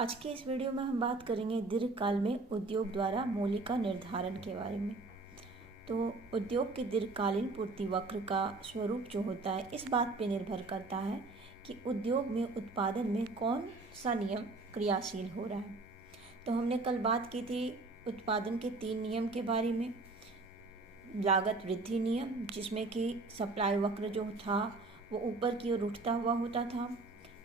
आज के इस वीडियो में हम बात करेंगे दीर्घकाल में उद्योग द्वारा मूल्य का निर्धारण के बारे में। तो उद्योग के दीर्घकालीन पूर्ति वक्र का स्वरूप जो होता है इस बात पे निर्भर करता है कि उद्योग में उत्पादन में कौन सा नियम क्रियाशील हो रहा है। तो हमने कल बात की थी उत्पादन के 3 नियम के बारे में। लागत वृद्धि नियम, जिसमें कि सप्लाई वक्र जो था वो ऊपर की ओर उठता हुआ होता था।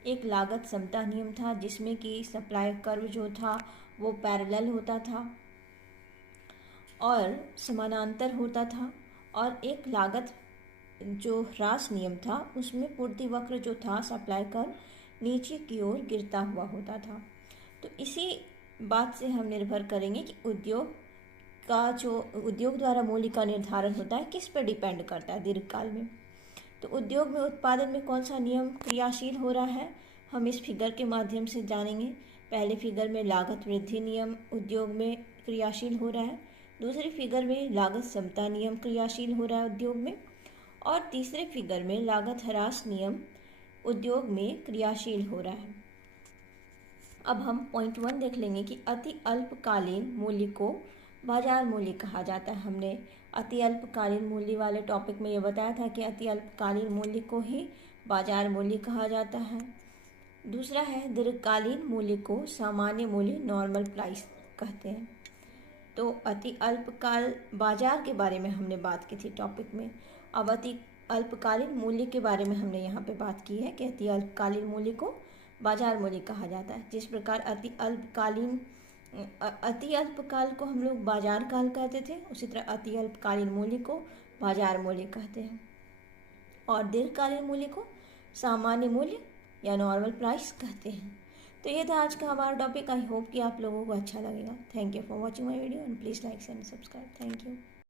एक लागत समता नियम था, जिसमें कि सप्लाई कर्व जो था वो पैरेलल होता था और समानांतर होता था। और एक लागत जो ह्रास नियम था उसमें पूर्ति वक्र जो था सप्लाई कर्व नीचे की ओर गिरता हुआ होता था। तो इसी बात से हम निर्भर करेंगे कि उद्योग द्वारा मूल्य का निर्धारण होता है किस पर डिपेंड करता है दीर्घकाल में। तो उद्योग में उत्पादन में कौन सा नियम क्रियाशील हो रहा है हम इस फिगर के माध्यम से जानेंगे। पहले फिगर में लागत वृद्धि नियम उद्योग में क्रियाशील हो रहा है, दूसरे फिगर में लागत समता नियम क्रियाशील हो रहा है उद्योग में, और तीसरे फिगर में लागत ह्रास नियम उद्योग में क्रियाशील हो रहा है। अब हम पॉइंट 1 देख लेंगे कि अति अल्पकालीन मूल्य को बाजार मूल्य कहा जाता है। हमने अति अल्पकालीन मूल्य वाले टॉपिक में ये बताया था कि अति अल्पकालीन मूल्य को ही बाजार मूल्य कहा जाता है। दूसरा है दीर्घकालीन मूल्य को सामान्य मूल्य नॉर्मल प्राइस कहते हैं। तो अति अल्पकाल बाजार के बारे में हमने बात की थी टॉपिक में। अब अति अल्पकालीन मूल्य के बारे में हमने यहाँ पे बात की है कि अति अल्पकालीन मूल्य को बाजार मूल्य कहा जाता है। जिस प्रकार अति अल्पकाल को हम लोग बाजार काल कहते थे, उसी तरह अति अल्पकालीन मूल्य को बाजार मूल्य कहते हैं और दीर्घकालीन मूल्य को सामान्य मूल्य या नॉर्मल प्राइस कहते हैं। तो ये था आज का हमारा टॉपिक। आई होप कि आप लोगों को अच्छा लगेगा। Thank you for watching my video and please like and subscribe. Thank you.